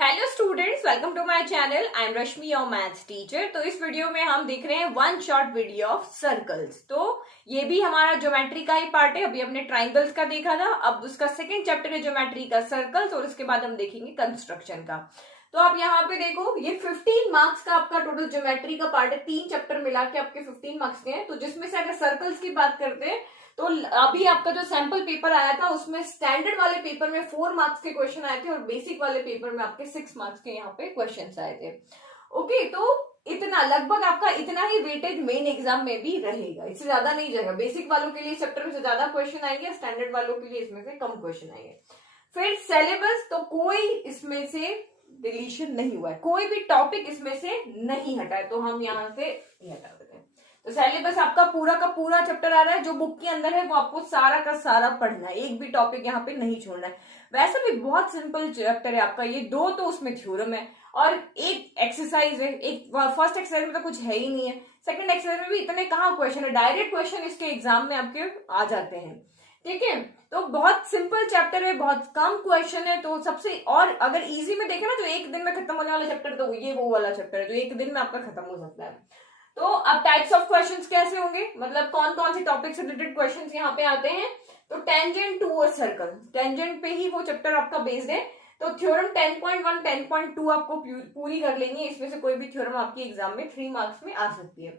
Hello students, welcome to my channel. I am Rashmi, your maths teacher. तो इस video में हम देख रहे हैं one short video of circles. तो ये भी हमारा ज्योमेट्री का ही पार्ट है। अभी हमने ट्राइंगल्स का देखा था, अब उसका सेकंड चैप्टर है ज्योमेट्री का सर्कल्स, और उसके बाद हम देखेंगे कंस्ट्रक्शन का। तो आप यहाँ पे देखो, ये 15 मार्क्स का आपका टोटल ज्योमेट्री का पार्ट है। 3 चैप्टर मिला के आपके 15 मार्क्स के हैं। तो जिसमें से अगर सर्कल्स की बात करते हैं तो अभी आपका जो सैंपल पेपर आया था उसमें स्टैंडर्ड वाले पेपर में 4 मार्क्स के क्वेश्चन आए थे और बेसिक वाले पेपर में आपके 6 मार्क्स के यहाँ पे क्वेश्चंस आए थे। ओके, तो इतना लगभग आपका इतना ही वेटेज मेन एग्जाम में भी रहेगा, इससे ज्यादा नहीं जाएगा। बेसिक वालों के लिए चैप्टर में से ज्यादा क्वेश्चन आएंगे, स्टैंडर्ड वालों के लिए इसमें से कम क्वेश्चन आएंगे। फिर सिलेबस, तो कोई इसमें से डिलीशन नहीं हुआ है, कोई भी टॉपिक इसमें से नहीं हटा है, तो हम यहाँ से हटा देते हैं। तो सिलेबस आपका पूरा का पूरा चैप्टर आ रहा है, जो बुक के अंदर है वो आपको सारा का सारा पढ़ना है, एक भी टॉपिक यहाँ पे नहीं छोड़ना है। वैसे भी बहुत सिंपल चैप्टर है आपका ये, 2 तो उसमें थ्योरम है और एक एक्सरसाइज है। एक फर्स्ट एक्सरसाइज में तो कुछ है ही नहीं है, सेकंड एक्सरसाइज में भी इतने कहाँ क्वेश्चन है, डायरेक्ट क्वेश्चन इसके एग्जाम में आपके आ जाते हैं। ठीक है, तो बहुत सिंपल चैप्टर है, बहुत कम क्वेश्चन है। तो सबसे, और अगर इजी में देखे ना तो एक दिन में खत्म होने वाला चैप्टर तो ये वो वाला चैप्टर है जो एक दिन में आपका खत्म हो सकता है। तो अब टाइप्स ऑफ क्वेश्चंस कैसे होंगे, मतलब कौन कौन से टॉपिक से रिलेटेड क्वेश्चंस यहाँ पे आते हैं। तो tangent to a circle, tangent पे ही वो चैप्टर आपका बेस्ड है। तो थ्योरम 10.1 10.2 आपको पूरी कर लेंगे, इसमें से कोई भी थ्योरम आपकी एग्जाम में 3 मार्क्स में आ सकती है।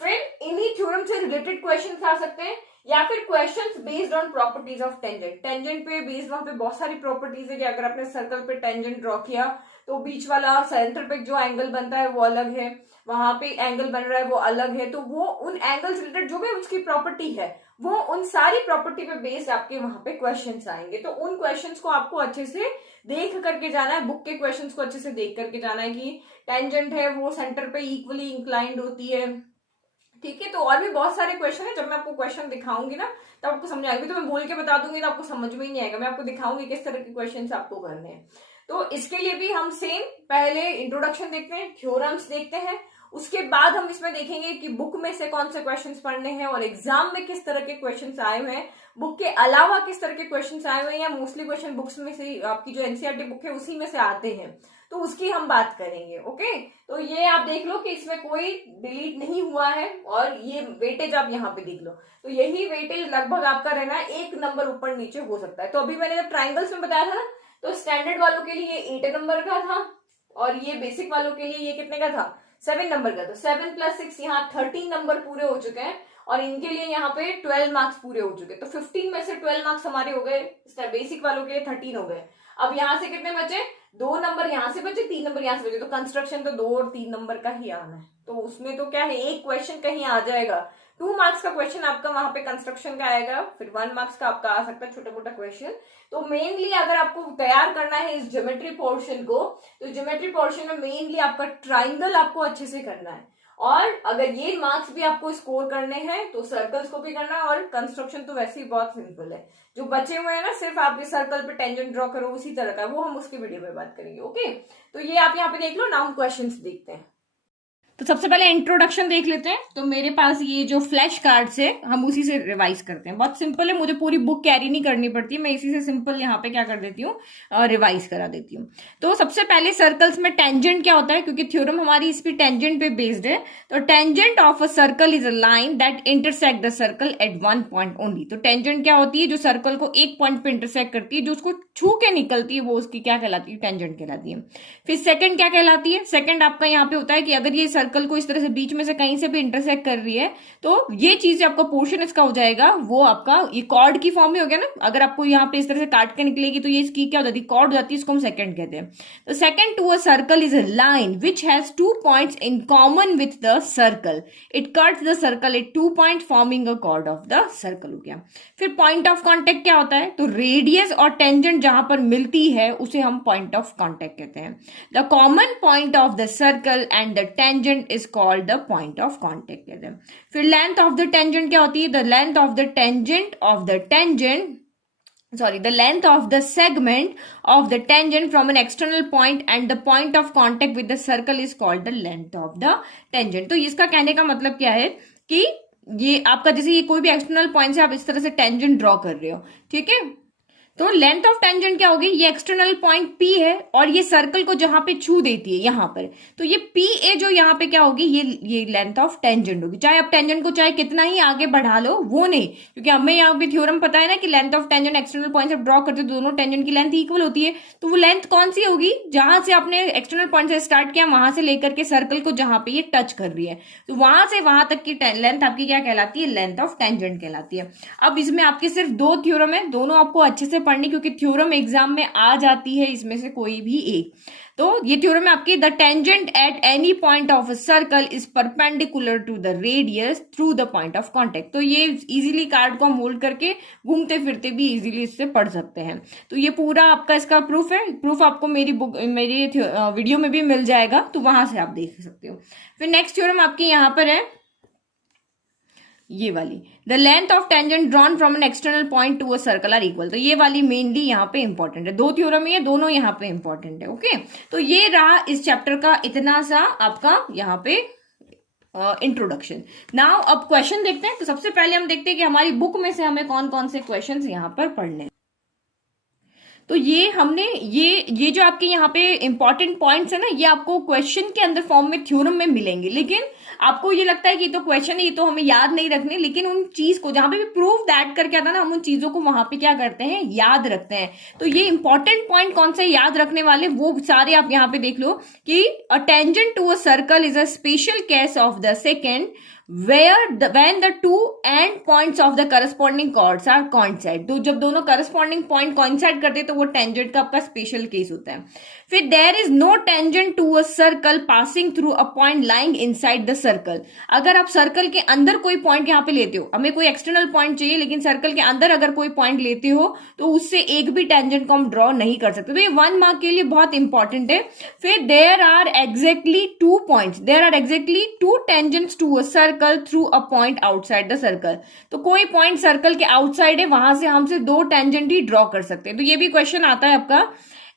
फिर इन्हीं थ्योरम से रिलेटेड क्वेश्चन आ सकते हैं, या फिर questions based on properties of tangent. Tangent पे बेस्ड, वहां पे बहुत सारी प्रॉपर्टीज है कि अगर आपने सर्कल पे टेंजेंट ड्रॉ किया तो बीच वाला सेंटर पे जो एंगल बनता है वो अलग है, वहां पे एंगल बन रहा है वो अलग है। तो वो उन एंगल से रिलेटेड जो भी उसकी प्रॉपर्टी है, वो उन सारी प्रॉपर्टी पे बेस्ड आपके वहां पे क्वेश्चंस आएंगे। तो उन क्वेश्चंस को आपको अच्छे से देख करके जाना है, बुक के क्वेश्चंस को अच्छे से देख करके जाना है कि टेंजेंट है वो सेंटर पे इक्वली इंक्लाइंड होती है। ठीक है, तो और भी बहुत सारे क्वेश्चन है, जब मैं आपको क्वेश्चन दिखाऊंगी ना तब आपको समझ आएगी। तो मैं बोल के बता दूंगी तो आपको समझ में ही नहीं आएगा, मैं आपको दिखाऊंगी किस तरह के क्वेश्चन आपको करने हैं। तो इसके लिए भी हम सेम पहले इंट्रोडक्शन देखते हैं, थ्योरम्स देखते हैं, उसके बाद हम इसमें देखेंगे कि बुक में से कौन से क्वेश्चंस पढ़ने हैं और एग्जाम में किस तरह के क्वेश्चंस आए हुए हैं, बुक के अलावा किस तरह के क्वेश्चंस आए हुए हैं, या मोस्टली क्वेश्चन बुक्स में से आपकी जो एनसीईआरटी बुक है उसी में से आते हैं, तो उसकी हम बात करेंगे। ओके, तो ये आप देख लो कि इसमें कोई डिलीट नहीं हुआ है, और ये वेटेज आप यहाँ पे देख लो, तो यही वेटेज लगभग आपका रहना है, 1 नंबर ऊपर नीचे हो सकता है। तो अभी मैंने जब ट्राइंगल्स में बताया था ना, तो स्टैंडर्ड वालों के लिए 8 नंबर का था, और ये बेसिक वालों के लिए ये कितने का था, 7 नंबर का। तो 7 + 6 यहाँ 13 नंबर पूरे हो चुके हैं, और इनके लिए यहाँ पे 12 मार्क्स पूरे हो चुके हैं। तो 15 में से 12 मार्क्स हमारे हो गए, बेसिक वालों के लिए 13 हो गए। अब यहाँ से कितने बचे, 2 नंबर यहाँ से बचे, 3 नंबर यहाँ से बचे। तो कंस्ट्रक्शन तो 2 और 3 नंबर का ही आना है, तो उसमें तो क्या है, एक क्वेश्चन कहीं आ जाएगा। 2 मार्क्स का क्वेश्चन आपका वहां पे कंस्ट्रक्शन का आएगा, फिर 1 मार्क्स का आपका आ सकता है छोटा मोटा क्वेश्चन। तो मेनली अगर आपको तैयार करना है इस ज्योमेट्री पोर्शन को, तो ज्योमेट्री पोर्शन में मेनली आपका ट्राइंगल आपको अच्छे से करना है, और अगर ये मार्क्स भी आपको स्कोर करने हैं तो सर्कल्स को भी करना है, और कंस्ट्रक्शन तो वैसे ही बहुत सिंपल है। जो बचे हुए हैं ना, सिर्फ आप ये सर्कल पे टेंजेंट ड्रॉ करो उसी तरह का, वो हम उसके वीडियो में बात करेंगे। ओके, तो ये आप यहाँ पे देख लो। नाउ क्वेश्चंस देखते हैं। तो सबसे पहले इंट्रोडक्शन देख लेते हैं। तो मेरे पास ये जो फ्लैश कार्ड्स है, हम उसी से रिवाइज करते हैं। बहुत सिंपल है, मुझे पूरी बुक कैरी नहीं करनी पड़ती, मैं इसी से सिंपल यहाँ पे क्या कर देती हूँ, रिवाइज करा देती हूँ। तो सबसे पहले सर्कल्स में टेंजेंट क्या होता है, क्योंकि थ्योरम हमारी इस पे टेंजेंट पे बेस्ड है। तो tangent of a circle is a line that intersect the circle eight 1 point only. तो टेंजेंट क्या होती है, जो सर्कल को एक पॉइंट पे इंटरसेक्ट करती है, जो उसको छू के निकलती है, वो उसकी क्या कहलाती है, टेंजेंट कहलाती है। फिर सेकंड क्या कहलाती है, सेकंड आपका यहाँ पे होता है कि अगर ये सर्कल को इस तरह से बीच में से कहीं से भी इंटरसेक्ट कर रही है, तो ये चीज आपका पोर्शन इसका हो जाएगा, वो आपका ये कॉर्ड की फॉर्म में हो गया ना। अगर आपको यहाँ पे इस तरह से काट के निकलेगी तो ये इसकी क्या हो जाती है, कॉर्ड हो जाती है, इसको हम सेकंड कहते हैं। तो secant to a circle is a line which has 2 points in common with the circle, it cuts the circle at 2 point forming a chord of the circle हो गया। फिर पॉइंट ऑफ कॉन्टेक्ट क्या होता है, तो रेडियस और tangent जहां पर मिलती है उसे हम पॉइंट ऑफ कॉन्टेक्ट कहते हैं। The common point of the circle and the tangent is called the point of contact कहते हैं। फिर लेंथ ऑफ द टेंजेंट क्या होती है, the length of the tangent of the tangent the length of the segment of the tangent from an external point and the point of contact with the circle is called the length of the tangent। तो इसका कहने का मतलब क्या है कि ये आपका जैसे ये कोई भी एक्सटर्नल पॉइंट से आप इस तरह से टेंजेंट ड्रॉ कर रहे हो, ठीक है, तो लेंथ ऑफ टेंजेंट क्या होगी, ये एक्सटर्नल पॉइंट P है और ये सर्कल को जहां पे छू देती है यहां पर, तो ये PA जो यहां पे क्या होगी, ये लेंथ ऑफ टेंजेंट होगी। चाहे आप टेंजेंट को चाहे कितना ही आगे बढ़ा लो वो नहीं, क्योंकि हमें यहाँ पे थ्योरम पता है ना कि length of tangent external point से ड्रॉ करते हो दोनों टेंजेंट की लेंथ इक्वल होती है। तो वो लेंथ कौन सी होगी, जहां से आपने एक्सटर्नल पॉइंट से स्टार्ट किया वहां से लेकर के सर्कल को जहां पे ये टच कर रही है, तो वहां से वहां तक की लेंथ आपकी क्या कहलाती है, लेंथ ऑफ टेंजेंट कहलाती है। अब इसमें आपके सिर्फ 2 थ्योरम है, दोनों आपको अच्छे से पढ़नी, क्योंकि थ्योरम एग्जाम में आ जाती है इसमें से कोई भी एक। तो ये थ्योरम है आपकी, the tangent at any point of a circle is perpendicular to the radius through the point of contact. तो ये इजीली कार्ड को हम होल्ड करके घूमते फिरते भी इजीली इससे पढ़ सकते हैं। तो ये पूरा आपका इसका प्रूफ है, प्रूफ आपको मेरी वीडियो में भी मिल जाएगा, तो वहां से आप देख सकते हो। फिर नेक्स्ट थ्योरम आपकी यहां पर है ये वाली, the length of tangent drawn from an external point to a circle are equal. तो ये वाली मेनली यहाँ पे इंपॉर्टेंट है, 2 थ्योरम है, दोनों यहाँ पे इंपॉर्टेंट है। ओके, तो ये रहा इस चैप्टर का इतना सा आपका यहाँ पे इंट्रोडक्शन। नाउ अब क्वेश्चन देखते हैं। तो सबसे पहले हम देखते हैं कि हमारी बुक में से हमें कौन कौन से क्वेश्चन यहाँ पर पढ़ने हैं। तो ये हमने ये जो आपके यहाँ पे इंपॉर्टेंट पॉइंट्स है ना, ये आपको क्वेश्चन के अंदर फॉर्म में थ्योरम में मिलेंगे, लेकिन आपको ये लगता है कि ये तो क्वेश्चन है, ये तो हमें याद नहीं रखने, लेकिन उन चीज को जहां पे भी प्रूफ दैट करके आता है ना, हम उन चीजों को वहां पे क्या करते हैं, याद रखते हैं। तो ये इंपॉर्टेंट पॉइंट कौन से याद रखने वाले, वो सारे आप यहाँ पे देख लो कि a tangent to a circle is a special case of the secant when the two end points of the corresponding chords are coincide। तो जब दोनों corresponding point coincide करते हैं तो वो tangent का आपका स्पेशल केस होता है। फिर there is no tangent to a circle passing through a point lying inside the circle। अगर आप सर्कल के अंदर कोई पॉइंट यहाँ पे लेते हो, हमें कोई एक्सटर्नल पॉइंट चाहिए, लेकिन सर्कल के अंदर अगर कोई पॉइंट लेते हो तो उससे एक भी टेंजेंट को हम ड्रॉ नहीं कर सकते। तो ये 1 मार्क के लिए बहुत इंपॉर्टेंट है। फिर there are exactly 2 points, there are exactly 2 tangents to a circle through a point outside the circle। तो कोई पॉइंट सर्कल के आउटसाइड है, वहां से हमसे 2 टेंजेंट ही ड्रॉ कर सकते हैं। तो ये भी क्वेश्चन आता है आपका,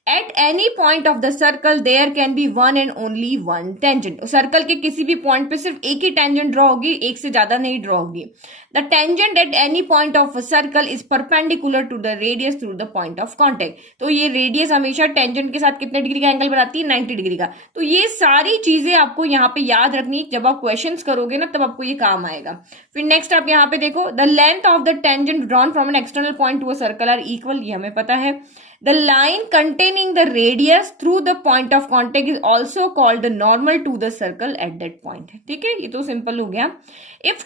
at any point of the circle there can be 1 and only 1 tangent. सर्कल के किसी भी पॉइंट पे सिर्फ एक ही टेंजेंट ड्रॉ होगी, एक से ज्यादा नहीं ड्रॉ होगी। The tangent at any point of a circle is perpendicular to the radius through the point of contact. तो ये रेडियस हमेशा टेंजेंट के साथ कितने डिग्री का एंगल बनाती है, 90 डिग्री का। तो ये सारी चीजें आपको यहाँ पे याद रखनी, जब आप क्वेश्चंस करोगे ना तब आपको ये काम आएगा। फिर नेक्स्ट आप यहाँ पे देखो, the length of the tangent drawn from an external point to a circle are equal, ये हमें पता है। The line containing the radius through the point of contact is also called the normal to the circle at that point। ठीक है, ये तो simple हो गया। If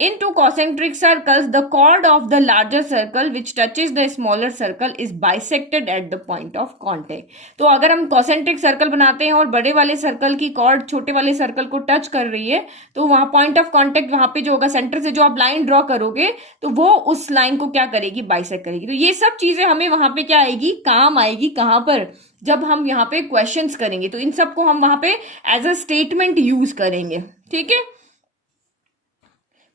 in two concentric circles, the chord of the larger circle which touches the smaller circle is bisected at the point of contact। तो अगर हम concentric circle बनाते हैं और बड़े वाले सर्कल की chord छोटे वाले सर्कल को टच कर रही है, तो वहां पॉइंट ऑफ कॉन्टेक्ट वहां पे जो होगा, सेंटर से जो आप लाइन ड्रॉ करोगे तो वो उस लाइन को क्या करेगी, बाइसेक्ट करेगी। तो ये सब चीजें हमें वहां पे क्या आएगी, काम आएगी। कहां पर, जब हम यहाँ पे क्वेश्चंस करेंगे तो इन सबको हम वहां पे एज अ स्टेटमेंट यूज करेंगे। ठीक है,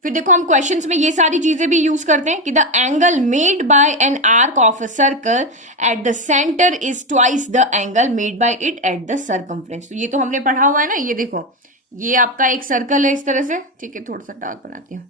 फिर देखो हम क्वेश्चंस में ये सारी चीजें भी यूज करते हैं कि the angle made by an arc of a circle at the centre is twice the angle made by it at the circumference. तो ये तो हमने पढ़ा हुआ है ना, ये देखो ये आपका एक सर्कल है इस तरह से। ठीक है, थोड़ा सा डार्क बनाती हूँ।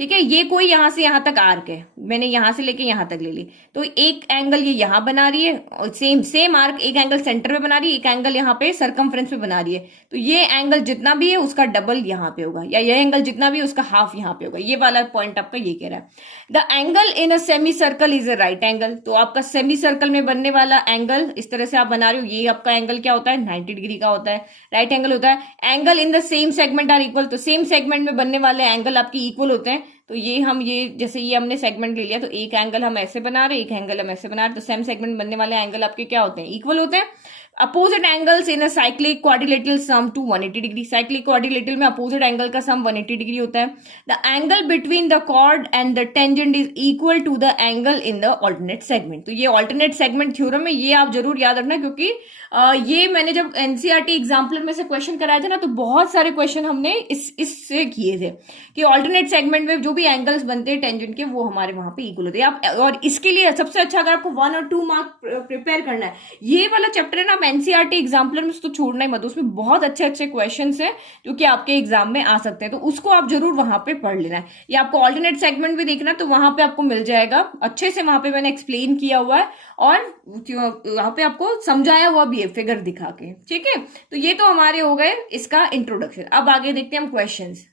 ठीक है, ये कोई यहां से यहां तक आर्क है, मैंने यहां से लेके यहां तक ले ली, तो एक एंगल ये यहां बना रही है और सेम आर्क एक एंगल सेंटर पे बना रही है, एक एंगल यहाँ पे सर्कमफ्रेंस पे बना रही है। तो ये एंगल जितना भी है उसका डबल यहाँ पे होगा, या ये एंगल जितना भी है उसका हाफ यहाँ पे होगा। ये वाला पॉइंट आपका ये कह रहा है। The angle in a semi circle is a right angle. तो आपका सेमी सर्कल में बनने वाला एंगल इस तरह से आप बना रहे हो, ये आपका एंगल क्या होता है, 90 डिग्री का होता है, राइट एंगल होता है। Angle in the same segment are equal. तो सेम सेगमेंट में बनने वाले एंगल आपके इक्वल होते हैं। तो ये हम जैसे ये हमने सेगमेंट ले लिया, तो एक एंगल हम ऐसे बना रहे, एक एंगल हम ऐसे बना रहे, तो सेम सेगमेंट बनने वाले एंगल आपके क्या होते हैं, इक्वल होते हैं। Opposite angles in a cyclic quadrilateral sum to 180 degree. Cyclic quadrilateral में अपोजिट एंगल का सम 180 डिग्री होता है। The angle between the chord and the tangent is equal to the angle in the alternate segment. तो ये alternate segment theorem में ये आप जरूर याद रखना, क्योंकि ये मैंने जब एनसीईआरटी एग्जाम्पलर में से क्वेश्चन कराए थे ना, तो बहुत सारे क्वेश्चन हमने इससे किए थे कि ऑल्टरनेट सेगमेंट में जो भी एंगल्स बनते हैं टेंजेंट के, वो हमारे वहां पे इक्वल होते हैं। आप और इसके लिए सबसे अच्छा, अगर आपको 1 और 2 मार्क प्रिपेयर करना है, ये वाला चैप्टर है ना, आप एनसीईआरटी एग्जाम्पलर में तो छोड़ना ही मत, उसमें बहुत अच्छे अच्छे क्वेश्चंस हैं जो कि आपके एग्जाम में आ सकते हैं, तो उसको आप जरूर वहां पे पढ़ लेना है। या आपको ऑल्टरनेट सेगमेंट भी देखना है तो वहां पे आपको मिल जाएगा अच्छे से, वहां पे मैंने एक्सप्लेन किया हुआ है और वहां पे आपको समझाया हुआ भी है फिगर दिखा के। ठीक है, तो ये तो हमारे हो गए इसका इंट्रोडक्शन। अब आगे देखते हैं हम क्वेश्चंस।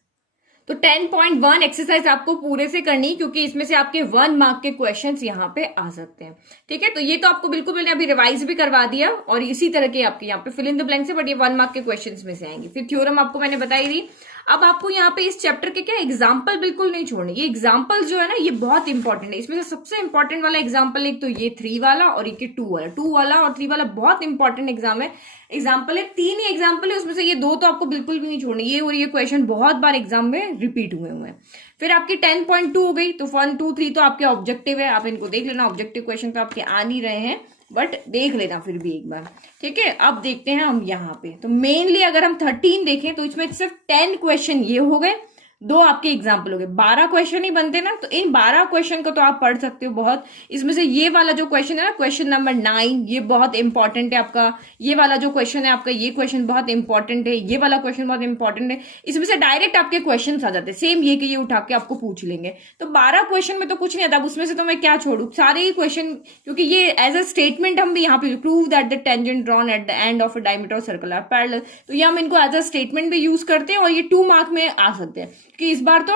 तो 10.1 एक्सरसाइज आपको पूरे से करनी, क्योंकि इसमें से आपके 1 मार्क के क्वेश्चंस यहाँ पे आ सकते हैं। ठीक है, तो ये तो आपको बिल्कुल मैंने अभी रिवाइज भी करवा दिया और इसी तरह के आपके यहाँ पे फिल इन द ब्लैंक से, बट ये 1 मार्क के क्वेश्चंस में से आएंगे। फिर थ्योरम आपको मैंने बताई दी। अब आपको यहाँ पे इस चैप्टर के क्या एग्जाम्पल बिल्कुल नहीं छोड़ने, ये एग्जाम्पल जो है ना ये बहुत इंपॉर्टेंट है। इसमें से सबसे इंपॉर्टेंट वाला एग्जाम्पल एक तो ये 3 वाला और एक 2 वाला और 3 वाला बहुत इंपॉर्टेंट एग्जाम्पल है। 3 ही एग्जाम्पल है, उसमें से ये 2 तो आपको बिल्कुल भी नहीं छोड़ने, ये और ये क्वेश्चन बहुत बार एग्जाम में रिपीट हुए हैं। फिर आपकी 10.2 हो गई, तो 1, 2, 3 तो आपके ऑब्जेक्टिव है, आप इनको देख लेना। ऑब्जेक्टिव क्वेश्चन तो आपके आ नहीं रहे हैं बट देख लेना फिर भी एक बार। ठीक है, अब देखते हैं हम यहाँ पे। तो मेनली अगर हम 13 देखें तो इसमें सिर्फ 10 क्वेश्चन ये हो गए, 2 आपके एग्जाम्पल हो गए, 12 क्वेश्चन ही बनते ना। तो इन 12 क्वेश्चन को तो आप पढ़ सकते हो बहुत। इसमें से ये वाला जो क्वेश्चन है ना, क्वेश्चन नंबर 9, ये बहुत इंपॉर्टेंट है आपका। ये वाला जो क्वेश्चन है आपका, ये क्वेश्चन बहुत इंपॉर्टेंट है। ये वाला क्वेश्चन बहुत इंपॉर्टेंट है। इसमें से डायरेक्ट आपके क्वेश्चन आ जाते हैं सेम, ये कि ये उठा के आपको पूछ लेंगे। तो 12 क्वेश्चन में तो कुछ नहीं आता, उसमें से तो मैं क्या छोड़ू, सारे ही क्वेश्चन, क्योंकि ये एज अ स्टेटमेंट हम भी यहाँ पे prove that the tangent drawn at the end of a diameter of circle are parallel, तो ये हम इनको एज अ स्टेटमेंट भी यूज करते हैं और ये 2 मार्क में आ सकते हैं। कि इस बार तो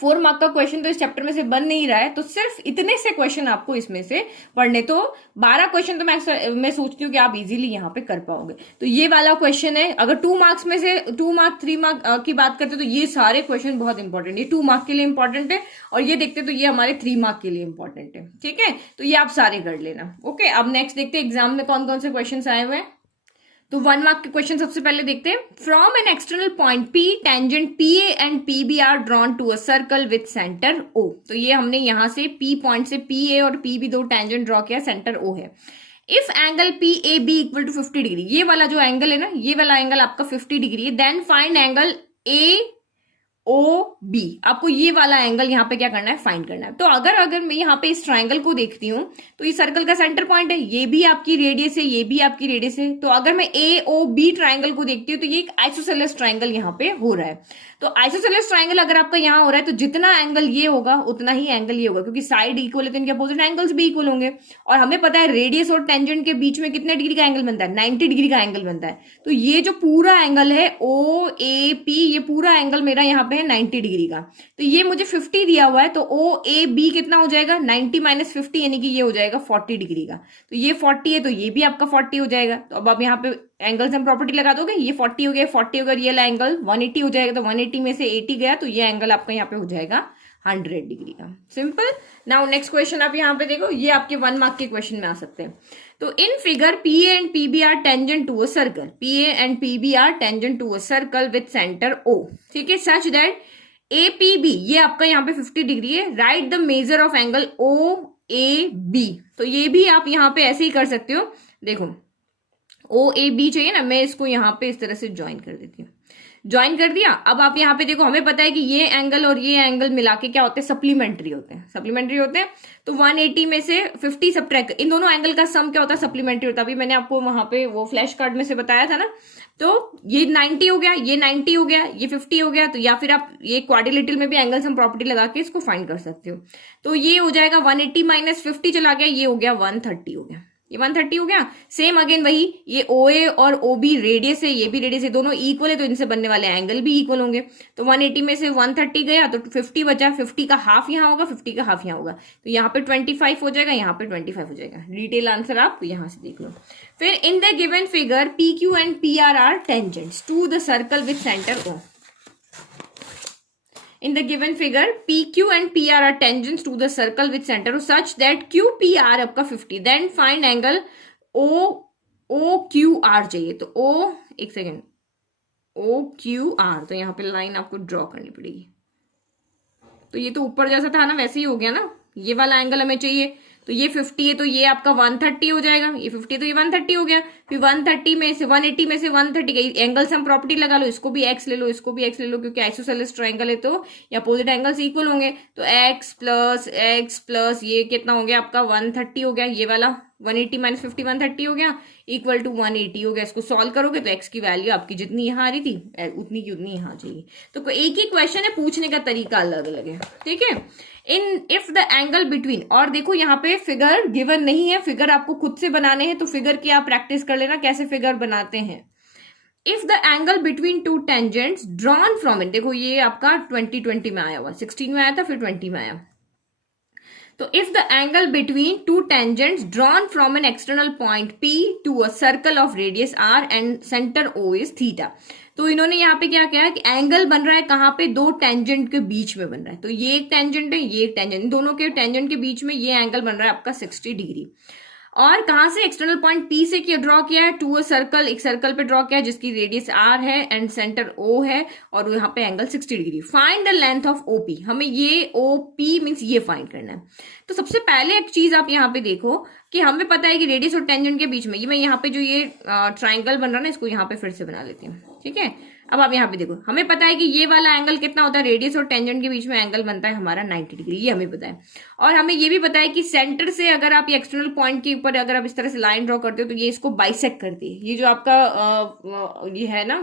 4 मार्क का क्वेश्चन तो इस चैप्टर में से बन नहीं रहा है, तो सिर्फ इतने से क्वेश्चन आपको इसमें से पढ़ने, तो 12 क्वेश्चन तो मैं सोचती हूँ कि आप इजीली यहाँ पे कर पाओगे। तो ये वाला क्वेश्चन है, अगर 2 मार्क्स में से 2 मार्क 3 मार्क की बात करते तो ये सारे क्वेश्चन बहुत इंपॉर्टेंट, ये 2 मार्क के लिए इंपॉर्टेंट है, और ये देखते तो ये हमारे 3 मार्क के लिए इंपॉर्टेंट है। ठीक है, तो ये आप सारे कर लेना। ओके, अब नेक्स्ट देखते हैं एग्जाम में कौन कौन से क्वेश्चन आए हुए हैं। तो 1 मार्क के क्वेश्चन सबसे पहले देखते हैं। From an external point P, tangent PA and PB are drawn to a circle with centre O। तो ये हमने यहां से P पॉइंट से PA और PB 2 टेंजेंट ड्रॉ किया, सेंटर O है। If angle PAB equal to 50 degree, ये वाला जो एंगल है ना, ये वाला एंगल आपका 50 डिग्री है, देन फाइंड एंगल AOB। आपको ये वाला एंगल यहाँ पे क्या करना है, फाइंड करना है। तो अगर मैं यहाँ पे इस ट्राइंगल को देखती हूँ तो ये सर्कल का सेंटर पॉइंट है, ये भी आपकी रेडियस है, ये भी आपकी रेडियस है। तो अगर मैं AOB ट्राइंगल को देखती हूँ तो ये एक आइसोसेलेस ट्राइंगल यहाँ पे हो रहा है। तो आइसोसेलेस ट्राइंगल अगर आपका यहाँ हो रहा है तो जितना एंगल ये होगा उतना ही एंगल ये होगा, क्योंकि साइड इक्वल है तो इनके अपोजिट एंगल्स भी इक्वल होंगे। और हमें पता है रेडियस और टेंजेंट के बीच में कितने डिग्री का एंगल बनता है, 90 डिग्री का एंगल बनता है। तो ये जो पूरा एंगल है OAP, ये पूरा एंगल मेरा यहाँ पे है 90 डिग्री का। तो ये मुझे 50 दिया हुआ है, तो OAB कितना हो जाएगा, 90 माइनस 50, यानी कि ये हो जाएगा 40 डिग्री का। तो ये 40 है तो ये भी आपका 40 हो जाएगा। तो अब आप यहाँ पे एंगल्स हम प्रॉपर्टी लगा दोगे, ये 40 हो गया, 40 होगा, ये एंगल 180 हो जाएगा, तो 180 में से 80 गया तो ये एंगल आपका यहाँ पे हो जाएगा 100 डिग्री का। सिंपल। नाउ नेक्स्ट क्वेश्चन आप यहाँ पे देखो, ये आपके 1 मार्क के क्वेश्चन में आ सकते हैं। तो in figure PA and PB are tangent to a circle, PA and PB are tangent to a circle with centre O। ठीक है, सच दैट APB, ये आपका यहाँ पे 50 डिग्री है, right the measure of angle OAB। तो ये भी आप यहाँ पे ऐसे ही कर सकते हो। देखो OAB चाहिए ना, मैं इसको यहाँ पे इस तरह से ज्वाइन कर देती हूँ। ज्वाइन कर दिया। अब आप यहाँ पे देखो, हमें पता है कि ये एंगल और ये एंगल मिला के क्या होते हैं, सप्लीमेंट्री होते हैं, सप्लीमेंट्री होते हैं। तो 180 में से 50 सब्ट्रैक्ट, इन दोनों एंगल का सम क्या होता है, सप्लीमेंट्री होता है। अभी मैंने आपको वहां पे वो फ्लैश कार्ड में से बताया था ना। तो ये 90 हो गया, ये 90 हो गया, ये 50 हो गया। तो या फिर आप ये क्वाड्रिलेटरल में भी एंगल सम प्रॉपर्टी लगा के इसको फाइंड कर सकते हो। तो ये हो जाएगा 180 माइनस 50 चला गया, ये हो गया 130 हो गया, ये 130 हो गया। सेम अगेन वही, ये OA और OB रेडियस है, ये भी रेडियस है, दोनों इक्वल है तो इनसे बनने वाले एंगल भी इक्वल होंगे। तो 180 में से 130 गया तो 50 बचा, 50 का हाफ यहाँ होगा, 50 का हाफ यहाँ होगा। तो यहाँ पे 25 हो जाएगा, यहाँ पे 25 हो जाएगा। डिटेल आंसर आप यहाँ से देख लो। फिर in the given figure PQ and PR are tangents to the circle with centre O। In the given figure, PQ and PR are tangents to the circle with center such that QPR आपका 50. Then find angle OQR चाहिए। तो एक second, OQR, तो यहाँ पे line आपको draw करनी पड़ेगी। तो ये तो ऊपर जैसा था ना, वैसे ही हो गया ना। ये वाला एंगल हमें चाहिए, तो ये 50 है तो ये आपका 130 हो जाएगा, ये 50 तो ये 130 हो गया। फिर 130 में से 180 में से 130 एंगल सम प्रॉपर्टी लगा लो, इसको भी x ले लो, इसको भी x ले लो, क्योंकि आइसोसेलेस ट्रायंगल है तो ये अपोजिट एंगल्स इक्वल होंगे। तो x प्लस ये कितना हो गया आपका 130 हो गया, ये वाला 180 माइनस 50 130 हो गया, इक्वल टू 180 हो गया। इसको सॉल्व करोगे तो एक्स की वैल्यू आपकी जितनी यहाँ आ रही थी उतनी की उतनी यहाँ चाहिए। तो एक ही क्वेश्चन है, पूछने का तरीका अलग अलग है, ठीक है। In if the angle between, और देखो यहाँ पे फिगर गिवन नहीं है, फिगर आपको खुद से बनाने हैं, तो फिगर की आप प्रैक्टिस कर लेना कैसे फिगर बनाते हैं। If the angle between two tangents drawn from it, देखो ये आपका 2020 में आया हुआ, 16 में आया था फिर 20 में आया। तो if the angle between two tangents drawn from an external point P to a circle of radius R and centre O is theta. तो इन्होंने यहाँ पे क्या किया कि एंगल बन रहा है कहाँ पे, दो टेंजेंट के बीच में बन रहा है। तो ये एक टेंजेंट है, ये एक टेंजेंट, दोनों के टेंजेंट के बीच में ये एंगल बन रहा है आपका 60 डिग्री। और कहां से, एक्सटर्नल पॉइंट P से किया ड्रॉ किया है टू अ सर्कल, एक सर्कल पे ड्रॉ किया है जिसकी रेडियस R है एंड सेंटर O है, और यहाँ पे angle 60 degree. Find the length of OP, हमें ये OP मींस ये फाइंड करना है। तो सबसे पहले एक चीज आप यहाँ पे देखो कि हमें पता है कि रेडियस और टेंजेंट के बीच में, ये मैं यहाँ पे जो ये ट्राइंगल बन रहा है ना, इसको यहाँ पे फिर से बना लेती हूँ, ठीक है। अब आप यहाँ पे देखो, हमें पता है कि ये वाला एंगल कितना होता है, रेडियस और टेंजेंट के बीच में एंगल बनता है हमारा 90 डिग्री, ये हमें पता है। और हमें ये भी पता है कि सेंटर से अगर आप ये एक्सटर्नल पॉइंट के ऊपर अगर आप इस तरह से लाइन ड्रॉ करते हो तो ये इसको बाइसेक्ट करती है। ये जो आपका ये है ना,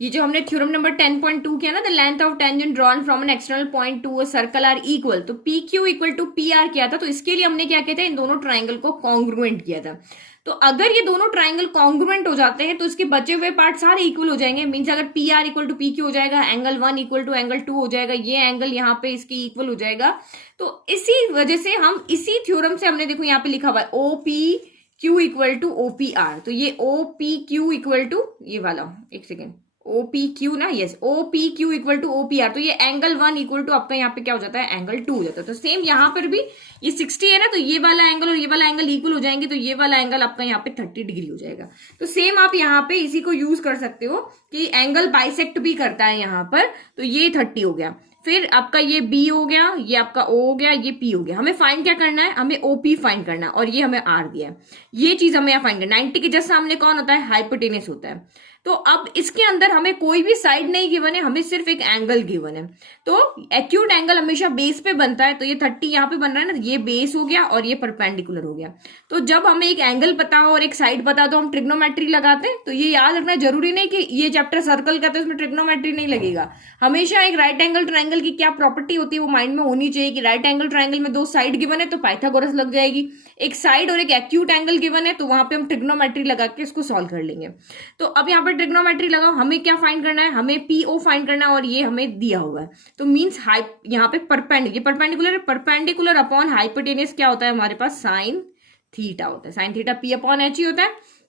ये जो हमने थ्योरम नंबर 10.2 किया ना, the length of tangent drawn from an external point to a circle are equal, तो PQ इक्वल टू PR किया था। तो इसके लिए हमने क्या किया था, इन दोनों ट्राइंगल को कॉन्ग्रुएंट किया था। तो अगर ये दोनों ट्राइंगल कॉन्ग्रुएंट हो जाते हैं तो इसके बचे हुए पार्ट सारे इक्वल हो जाएंगे। मीन्स अगर PR इक्वल टू PQ हो जाएगा, एंगल 1 इक्वल टू एंगल 2 हो जाएगा, ये एंगल यहाँ पे इसके इक्वल हो जाएगा। तो इसी वजह से हम इसी थ्योरम से हमने देखो यहाँ पे लिखा हुआ है OPQ इक्वल टू OPR। तो ये OPQ इक्वल टू ये वाला, एक सेकेंड, OPQ ना, yes, OPQ equal to OPR। तो ये एंगल 1 इक्वल टू आपका यहाँ पे क्या हो जाता है, एंगल 2 हो जाता है। तो सेम यहाँ पर भी ये 60 है ना, तो ये वाला एंगल और ये वाला एंगल इक्वल हो जाएंगे, तो ये वाला एंगल आपका यहाँ पे 30 डिग्री हो जाएगा। तो सेम आप यहाँ पे इसी को यूज कर सकते हो कि एंगल बाइसेक्ट भी करता है यहाँ पर। तो ये 30 हो गया, फिर आपका ये B हो गया, ये आपका O हो गया, ये P हो गया। हमें फाइंड क्या करना है, हमें OP फाइंड करना है, और ये हमें R दिया है। ये चीज हमें यहाँ फाइंड करना है। 90 के जस्ट सामने कौन होता है, हाइपोटेनस होता है। तो अब इसके अंदर हमें कोई भी साइड नहीं गिवन है, हमें सिर्फ एक एंगल गिवन है। तो एक्यूट एंगल हमेशा बेस पे बनता है। तो ये 30 यहाँ पे बन रहा है ना, ये बेस हो गया और ये परपेंडिकुलर हो गया। तो जब हमें एक एंगल पता हो और एक साइड पता हो तो हम ट्रिग्नोमेट्री लगाते हैं। तो ये याद रखना, जरूरी नहीं कि ये चैप्टर सर्कल का तो इसमें ट्रिग्नोमेट्री नहीं लगेगा। हमेशा एक राइट एंगल ट्राइंगल की क्या प्रॉपर्टी होती है वो माइंड में होनी चाहिए कि राइट एंगल ट्राइंगल में दो साइड गिवन है तो पाइथागोरस लग जाएगी। एक साइड और एक एक्यूट एंगल गिवन है तो वहां पे हम ट्रिग्नोमेट्री लगा के इसको सॉल्व कर लेंगे। तो अब यहाँ पर ट्रिग्नोमेट्री लगाओ, हमें क्या फाइंड करना है, हमें PO फाइंड करना है, और ये हमें दिया हुआ है। तो मींस यहाँ पे परपेंडिकुलर, परपेंडिकुलर अपॉन हाइपोटेनस क्या होता है हमारे पास, साइन थीटा होता है। Sine theta P upon H ही होता है।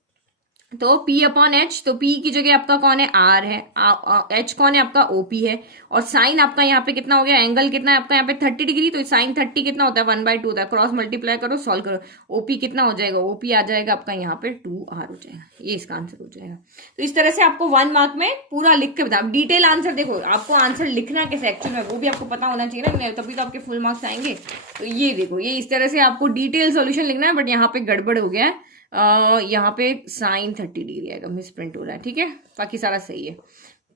तो P अपॉन H, तो P की जगह आपका कौन है, R है, H कौन है आपका, OP है। और साइन आपका यहाँ पे कितना हो गया, एंगल कितना है आपका यहाँ पे 30 डिग्री। तो साइन 30 कितना होता है, 1/2 होता है। क्रॉस मल्टीप्लाई करो, सॉल्व करो, OP कितना हो जाएगा, OP आ जाएगा आपका यहाँ पे 2R हो जाएगा। ये इसका आंसर हो जाएगा। तो इस तरह से आपको 1 मार्क में पूरा लिख के बता, डिटेल आंसर देखो, आपको आंसर लिखना कैसे एक्चुअल में वो भी आपको पता होना चाहिए ना, तभी तो आपके फुल मार्क्स आएंगे। तो ये देखो, ये इस तरह से आपको डिटेल सोल्यूशन लिखना है। बट यहाँ पे गड़बड़ हो गया है, यहाँ पे साइन 30 डिग्री आएगा, मिस प्रिंट हो रहा है, ठीक है, बाकी सारा सही है,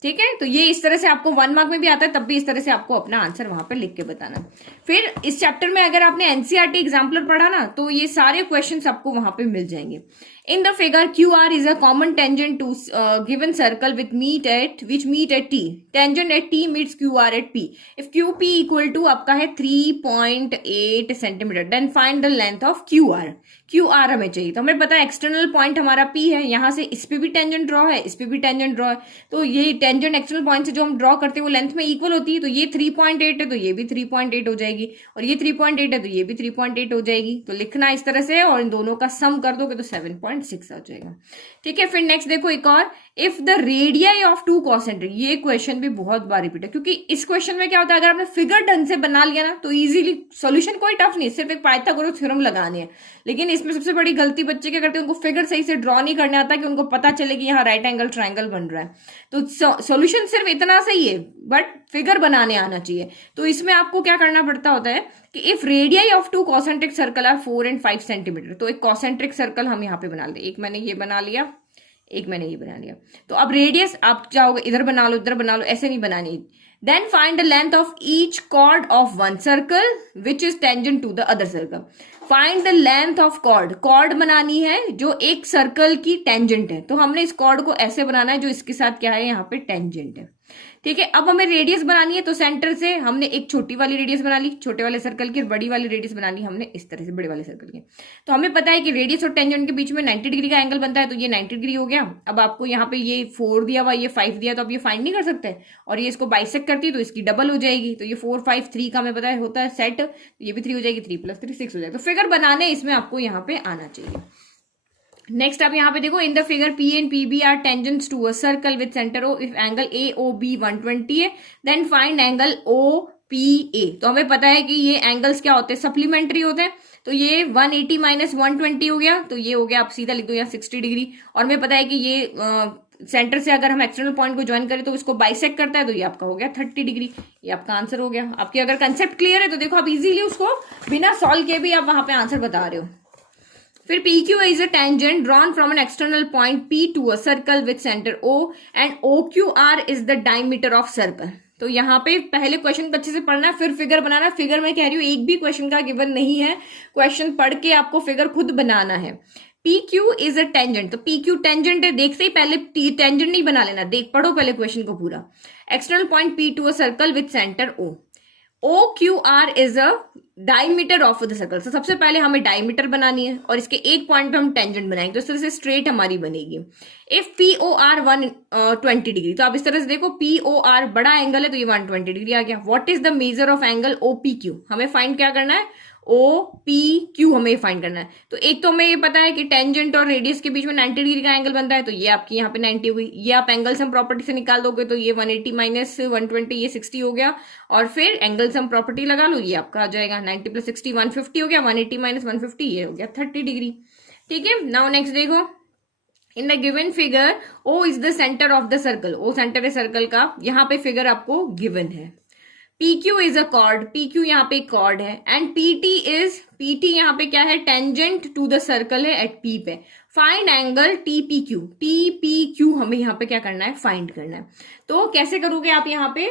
ठीक है। तो ये इस तरह से आपको 1 मार्क में भी आता है, तब भी इस तरह से आपको अपना आंसर वहां पे लिख के बताना। फिर इस चैप्टर में अगर आपने NCERT एग्जाम्पलर पढ़ा ना, तो ये सारे क्वेश्चंस आपको वहां पे मिल जाएंगे। In the figure, QR is a common tangent to given circle which meet at T. Tangent at T meets QR at P. If QP equal to आपका है 3.8 centimetre, then find the length of QR. QR हमें चाहिए, तो हमें पता है external point हमारा P है, यहाँ से इस पे भी टेंजेंट ड्रॉ है, इस पे भी टेंजेंट ड्रॉ है। तो ये टेंजेंट एक्सटर्नल पॉइंट से जो हम ड्रॉ करते हैं वो लेंथ में इक्वल होती है। तो ये 3.8 है तो ये भी 3.8 हो जाएगी, और ये 3.8 है तो ये भी 3.8 हो जाएगी। तो लिखना इस तरह से, और इन दोनों का सम कर दोगे तो 7.6 आ जाएगा, ठीक है। फिर नेक्स्ट देखो एक और, if the radii of two concentric, ये क्वेश्चन भी बहुत बार रिपीट है, क्योंकि इस क्वेश्चन में क्या होता है, अगर आपने फिगर ढंग से बना लिया ना तो इजीली सोल्यूशन कोई टफ नहीं, सिर्फ एक पाइथागोरस थ्योरम लगाने हैं। लेकिन इसमें सबसे बड़ी गलती बच्चे क्या करते हैं, उनको फिगर सही से ड्रॉ नहीं करने आता कि उनको पता चले कि यहाँ राइट एंगल ट्राइंगल बन रहा है। तो सोल्यूशन सिर्फ इतना सही है, बट फिगर बनाने आना चाहिए। तो इसमें आपको क्या करना पड़ता होता है कि if radii of two concentric circle are 4 and 5 centimetre, तो एक कॉन्सेंट्रिक सर्कल हम यहाँ पे बना लेते, एक मैंने ये बना लिया, एक मैंने ये बना लिया। तो अब रेडियस आप चाहोगे इधर बना लो, इधर बना लो, ऐसे नहीं बनानी। Then find the length of each chord of one circle which is tangent to the other circle. Find the length of chord, chord बनानी है जो एक सर्कल की टेंजेंट है, तो हमने इस कॉर्ड को ऐसे बनाना है जो इसके साथ क्या है, यहाँ पे टेंजेंट है। ठीक है, अब हमें रेडियस बनानी है, तो सेंटर से हमने एक छोटी वाली रेडियस बना ली छोटे वाले सर्कल की, और बड़ी वाली रेडियस बना ली हमने इस तरह से बड़े वाले सर्कल की। तो हमें पता है कि रेडियस और टेंजेंट के बीच में 90 डिग्री का एंगल बनता है, तो ये 90 डिग्री हो गया। अब आपको यहाँ पे ये 4 दिया हुआ, ये 5 दिया, तो आप ये फाइंड नहीं कर सकते, और ये इसको बाइसेक्ट करती है तो इसकी डबल हो जाएगी। तो ये 4 5 3 का हमें पता है होता है सेट, ये भी 3 हो जाएगी, 3 + 3 6 हो जाएगा। तो फिगर बनाने इसमें आपको यहाँ पे आना चाहिए। नेक्स्ट आप यहाँ पे देखो, in the figure P and P B are tangents to a circle with centre O, if angle A O B 120 है, then find angle O P A. तो हमें पता है कि ये एंगल्स क्या होते हैं, सप्लीमेंट्री होते हैं। तो ये 180 - 120 हो गया, तो ये हो गया, आप सीधा लिख दो यहाँ 60 डिग्री। और हमें पता है कि ये सेंटर से अगर हम एक्सटर्नल पॉइंट को ज्वाइन करें तो इसको बाइसेक्ट करता है, तो ये आपका हो गया 30 डिग्री। ये आपका आंसर हो गया। आपकी अगर कंसेप्ट क्लियर है तो देखो आप इजीली उसको बिना सॉल्व किए भी आप वहां पे आंसर बता रहे हो। फिर PQ is a tangent drawn from an external point P to a circle with center O and OQR is the diameter of circle। तो यहाँ पे पहले क्वेश्चन अच्छे से पढ़ना है, फिर फिगर बनाना है। फिगर में कह रही हूँ एक भी क्वेश्चन का गिवन नहीं है, क्वेश्चन पढ़ के आपको फिगर खुद बनाना है। PQ इज अ टेंजेंट, तो PQ टेंजेंट है, देखते ही पहले टेंजेंट नहीं बना लेना, देख पढ़ो पहले क्वेश्चन को पूरा। External point P to a circle with centre O। OQR is a diameter of the circle. तो सबसे पहले हमें डायमीटर बनानी है और इसके एक पॉइंट पे हम टेंजेंट बनाएंगे, तो इस तरह से स्ट्रेट हमारी बनेगी। इफ POR 120 डिग्री, तो आप इस तरह से देखो POR बड़ा एंगल है तो ये 120 डिग्री आ गया। What is the measure of angle OPQ, हमें फाइंड क्या करना है, OPQ हमें फाइंड करना है। तो एक तो हमें ये पता है कि टेंजेंट और रेडियस के बीच में 90 डिग्री का एंगल बनता है, तो ये आपकी यहाँ पे 90 हुई। ये आप एंगल सम प्रॉपर्टी से निकाल दोगे, तो ये 180 - 120 ये 60 हो गया। और फिर एंगल सम प्रॉपर्टी लगा लो, ये आपका आ जाएगा 90 + 60 150 हो गया, 180 - 150 ये हो गया 30 डिग्री। ठीक है, नाउ नेक्स्ट देखो, in the given figure O is the centre of the circle. O centre है सर्कल का, यहाँ पे फिगर आपको गिवन है। PQ is a cord, PQ यहाँ पे कॉर्ड है, एंड PT यहाँ पे क्या है, टेंजेंट टू द सर्कल है एट P पे। फाइंड एंगल TPQ हमें यहाँ पे क्या करना है, फाइंड करना है। तो कैसे करोगे आप यहाँ पे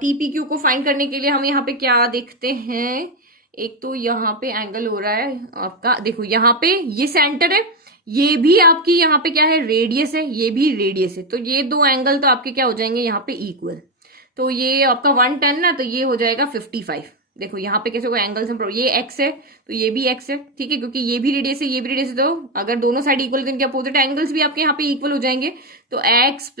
TPQ को फाइंड करने के लिए, हम यहाँ पे क्या देखते हैं, एक तो यहाँ पे एंगल हो रहा है आपका, देखो यहाँ पे ये सेंटर है, ये भी आपकी यहाँ पे क्या है, रेडियस है, ये भी रेडियस है। तो ये दो एंगल तो आपके क्या हो जाएंगे यहाँ पे इक्वल। तो ये आपका 110 ना, तो ये हो जाएगा 55। देखो यहाँ पे कैसे होगा, एंगल से ये x है तो ये भी x है, ठीक है, क्योंकि ये भी रेडियस है ये भी रेडियस है, तो अगर दोनों साइड इक्वल है तो इनके अपोजिट एंगल्स भी आपके यहाँ पे इक्वल हो जाएंगे। तो x +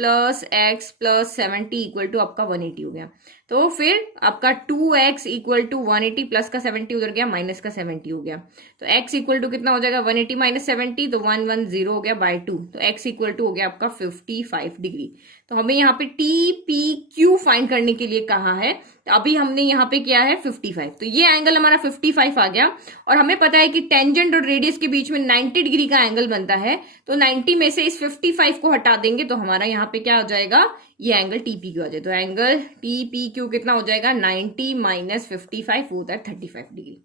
70 = आपका 180 हो गया। तो फिर आपका 2x = 180 प्लस का 70 उधर गया, माइनस का 70 हो गया। तो x = कितना हो जाएगा, 180 - 70, तो 110 हो गया बाय 2। तो x = हो गया आपका 55 डिग्री। तो हमें यहाँ पे TPQ फाइंड करने के लिए कहा है, तो अभी हमने यहाँ पे किया है 55, तो ये एंगल हमारा 55 आ गया। और हमें पता है कि टेंजेंट और रेडियस के बीच में 90 डिग्री का एंगल बनता है, तो 90 में से इस 55 को हटा देंगे तो हमारा यहाँ पे क्या हो जाएगा, ये एंगल TPQ आ जाए। तो एंगल TPQ कितना हो जाएगा, 90 - 55 होता है 35 डिग्री।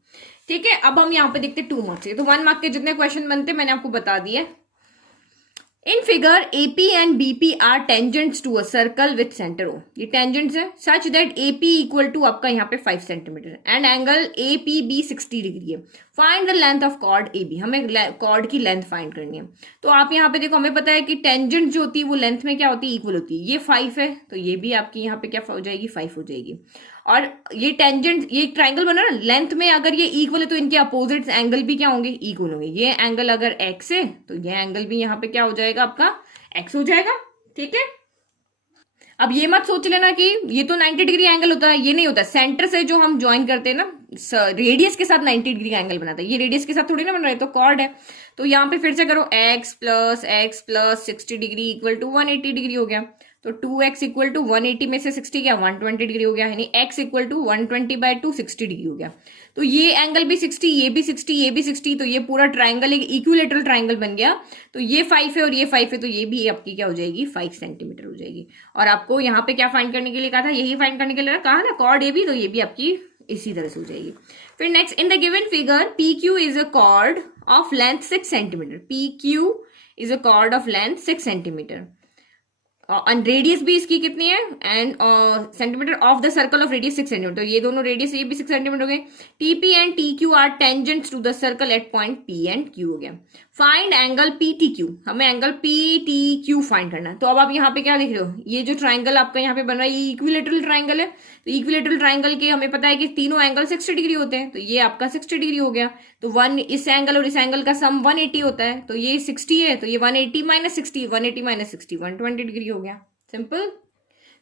ठीक है, अब हम यहाँ पे देखते हैं 2 मार्क्स के। तो 1 मार्क के जितने क्वेश्चन बनते मैंने आपको बता दिया। In figure AP and BP are tangents to a circle with centre O। ये टेंजेंट्स है सच दैट AP = आपका यहाँ पे 5 centimetre and angle APB 60 degree है। Find the length of chord AB, हमें कॉर्ड की लेंथ फाइंड करनी है। तो आप यहाँ पे देखो, हमें पता है कि टेंजेंट जो होती है वो लेंथ में क्या होती है, इक्वल होती है। ये 5 है तो ये भी आपकी यहाँ पे क्या हो जाएगी, 5 हो जाएगी। और ये टेंजेंट, ये ट्राइंगल बना ना, लेंथ में अगर ये इक्वल है तो इनके अपोजिट एंगल भी क्या होंगे, इक्वल होंगे। ये एंगल अगर x है तो ये एंगल भी यहाँ पे क्या हो जाएगा, आपका x हो जाएगा। ठीक है, अब ये मत सोच लेना कि ये तो 90 डिग्री एंगल होता है, ये नहीं होता। सेंटर से जो हम ज्वाइन करते हैं ना, रेडियस के साथ 90 डिग्री का एंगल बनाता है, ये रेडियस के साथ थोड़ी ना बन रहा है, तो कॉर्ड है। तो यहाँ पे फिर से करो, x + 60 डिग्री = 180 डिग्री हो गया। तो 2x = 180 में से 60 क्या, 120 डिग्री हो गया, यानी x = 120/2 60 डिग्री हो गया। तो ये एंगल भी 60, ये भी 60, ये भी 60, तो ये पूरा ट्राइंगल एक इक्विलेटरल ट्राइंगल बन गया। तो ये 5 है और ये 5 है, तो ये भी आपकी क्या हो जाएगी, 5 सेंटीमीटर हो जाएगी। और आपको यहाँ पे क्या फाइंड करने के लिए कहा था, यही फाइंड करने के लिए कहा ना, कॉर्ड AB, तो ये भी आपकी इसी तरह से हो जाएगी। फिर next, in the given figure PQ is a chord of length 6 centimetre. PQ is a chord of length 6 centimetre. Radius भी इसकी कितनी है, and centimetre of the circle of radius 6 centimetre, तो ये दोनों रेडियस, ये भी 6 सेंटीमीटर हो गए। TP and T Q are tangents to the circle at point P and Q हो गया। Find angle P T Q, हमें angle P T Q find करना है। तो अब आप यहाँ पे क्या देख रहे हो, ये जो ट्राइंगल आपका यहाँ पे बन रहा है ये इक्विलेटरल ट्राइंगल है। तो इक्विलेटरल ट्राइंगल के हमें पता है कि तीनों एंगल 60 डिग्री होते हैं, तो ये आपका 60 डिग्री हो गया। तो वन इस एंगल और इस एंगल का सम 180 होता है, तो ये 60 है, तो ये 180 माइनस 60, 180 माइनस 60 120 डिग्री हो गया। सिंपल।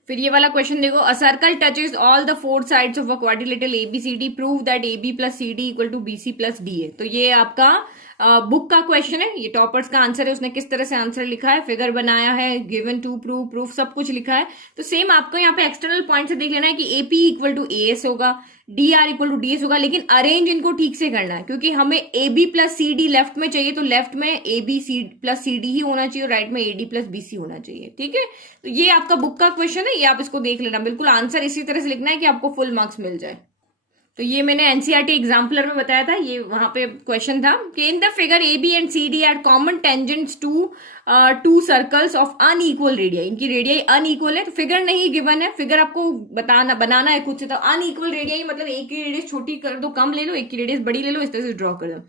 फिर ये वाला क्वेश्चन देखो, a circle touches all the four sides of a quadrilateral ABCD, prove that AB plus CD equal to BC plus D है। तो ये आपका बुक का क्वेश्चन है, ये टॉपर्स का आंसर है, उसने किस तरह से आंसर लिखा है, फिगर बनाया है, गिवन टू, प्रूव, प्रूफ सब कुछ लिखा है। तो सेम आपको यहाँ पे एक्सटर्नल पॉइंट से देख लेना है कि AP इक्वल टू AS होगा, DR इक्वल टू DS होगा, लेकिन अरेंज इनको ठीक से करना है, क्योंकि हमें AB प्लस CD लेफ्ट में चाहिए, तो लेफ्ट में AB प्लस CD ही होना चाहिए और राइट में AD प्लस BC होना चाहिए। ठीक है, तो ये आपका बुक का क्वेश्चन है, ये आप इसको देख लेना, बिल्कुल आंसर इसी तरह से लिखना है कि आपको फुल मार्क्स मिल जाए। तो ये मैंने एनसीईआरटी एग्जाम्पलर में बताया था, ये वहां पे क्वेश्चन था कि in the figure AB and CD are common tangents to two circles of unequal radii, इनकी रेडियाई अनइक्वल है। तो फिगर नहीं गिवन है, फिगर आपको बनाना है खुद से। तो अनइक्वल रेडियाई मतलब एक की रेडियस छोटी कर दो, कम ले लो, एक की रेडियस बड़ी ले लो, इस तरह से ड्रॉ कर दो।